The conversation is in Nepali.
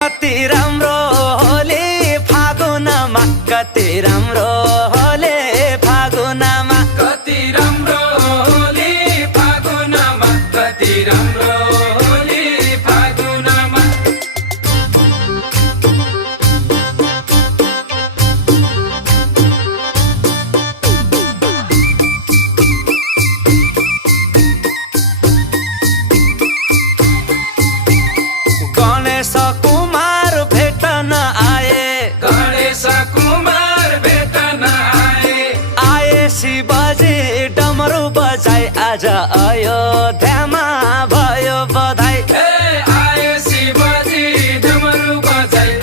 कति राम्रो होली फागुनमा, कति राम्रो होली फागुनमा, कति राम्रो होली फागुनमा, कति राम्रो होली फागुनमा। गणेश कुमार भेट्न आए, गणेश कुमार भेट्न आए, आए शिवजी डमरू बजाई, आज अयोध्यामा भयो बधाई। आए शिवजी डमरू बजाई,